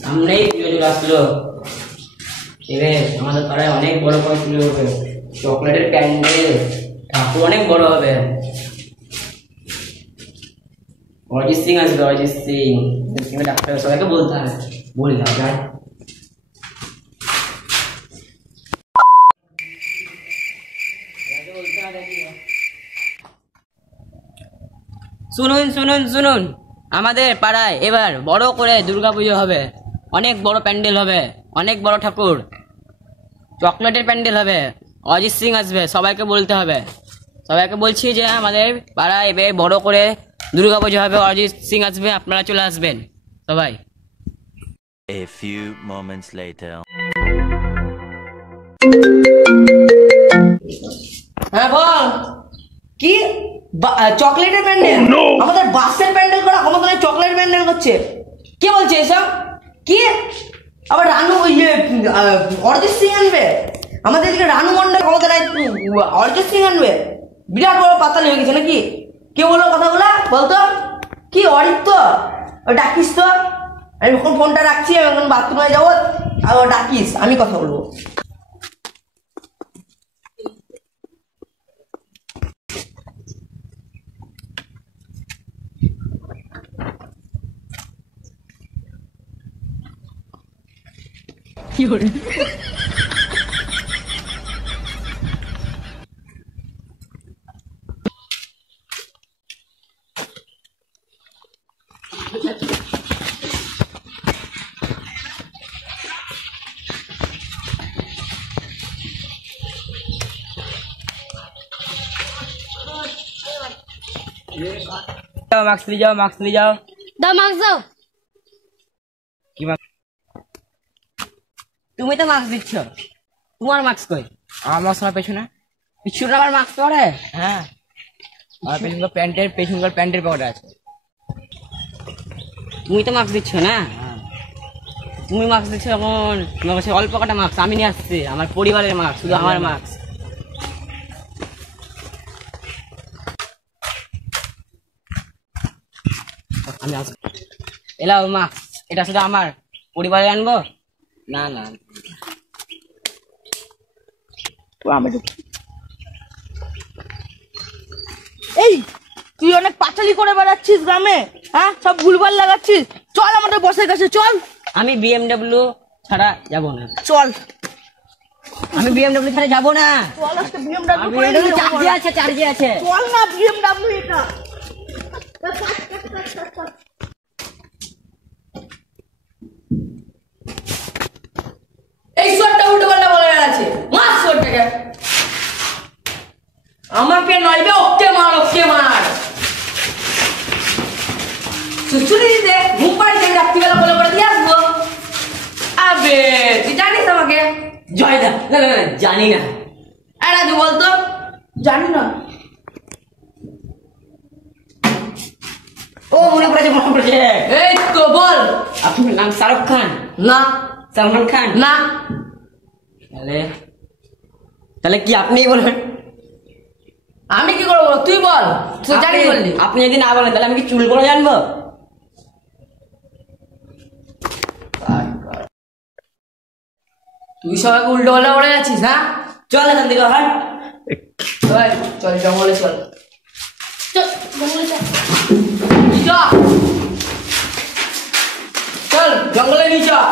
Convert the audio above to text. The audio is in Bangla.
সামনেই পুজো চলে আসলো। এবার আমাদের পাড়ায় অনেক বড় করে পুজো হবে, চকলেটের প্যান্ডেল, ঠাকুর অনেক বড় হবে। অরিজিৎ সিং আসবে, অরিজিৎ সিং। ডাক্তার সবাইকে বলতে হবে, বলি দাও যাই। শুনুন শুনুন শুনুন, আমাদের পাড়ায় এবার বড় করে দুর্গাপুজো হবে, অনেক বড় প্যান্ডেল হবে, অনেক বড় ঠাকুর, চকলেটের প্যান্ডেল হবে, অরিজিৎ সিং আসবে, সবাইকে বলতে হবে। সবাইকে বলছি যে আমাদের পাড়ায় এবার বড় করে দুর্গাপুজো হবে, অরিজিৎ সিং আসবে, আপনারা চলে আসবেন সবাই। A few moments later. হ্যাঁ বল, কি চকলেটের প্যান্ডেল? আমাদের বাসের প্যান্ডেল করা ক্ষমতা নেই, চকলেট প্যান্ডেল করছে। কে বলছে এসব? কি আবার রানু অরিজিৎ সিং আনবে? আমাদের এদিকে রানু মন্ডল ক্ষমতা নাই, অরিজিৎ সিং আনবে? বিরাট বড় পাতাল হয়ে গেছে নাকি? কে বললো কথাগুলা বলতো? কি অরিত্য, ডাকিস তো। আমি এখন ফোনটা রাখছি, আমি এখন বাথরুমে যাবো, আর ডাকিস, আমি কথা বলবো। মাস্ক নিয়ে যাও, মাস্ক নিয়ে যাও। দাও মাস্ক দাও। কি মাস্ক? তুমি তো মাস্ক দিচ্ছ, তোমার মাস্ক কই? আমার মাস্ক আমার পেছনে, পিছনে আবার মাস্ক পরে। হ্যাঁ, আর পেছনকার প্যান্টের পকেটে আছে। তুমি তো মাস্ক দিচ্ছ না? তুমি মাস্ক দিচ্ছ এখন, তোমার কাছে অল্প কটা মাস্ক আমি নিয়ে আসছি, আমার পরিবারের মাস্ক, শুধু আমার মাস্ক। আমি আসবো, এলাও মাস্ক, এটা শুধু আমার পরিবারে আনবো না। না এই তুই অনেক পাঁচালি করে বেড়াচ্ছিস গ্রামে, হ্যাঁ সব ভুলভাল লাগাচ্ছিস। চল আমাদের বসের কাছে চল। আমি বিএমডব্লিউ ছাড়া যাবো না। চল, আমি বিএমডব্লিউ ছাড়া যাবো না। চল আজকে বিএমডব্লিউ করে বিএমডব্লিউ চার্জে আছে, চার্জে আছে। চল না বিএমডব্লিউ এটা। এই শটটা উল্টো পাল্টা বলে আছে, মার শটটাকে। আমাকে নইবে, ওকে মার, ওকে মার। সুচুরি দিতে ঘুম পাড়িতে রাত্রিবেলা বলে করে দিয়ে আসবো। আবে তুই জানিস আমাকে? জয়দা, না না না, জানি না। আরে তুই বলতো জানি না। ও মনে পড়েছে, মনে পড়েছে। এই তো বল। আপনার নাম শাহরুখ খান? না। সালমান খান? না। তাহলে কি আপনিই বলবেন? আমি কি করবো, তুই বল। তুই জানি বললি। আপনি যদি না বলেন তাহলে আমি কি চুল করে জানবো? তুই সবাইকে উল্টো পাল্টা বলে যাচ্ছিস, হ্যাঁ? চল এখান থেকে, হাট। চল জঙ্গলে চল, চল জঙ্গলে চল, চল জঙ্গলে নিয়ে চল।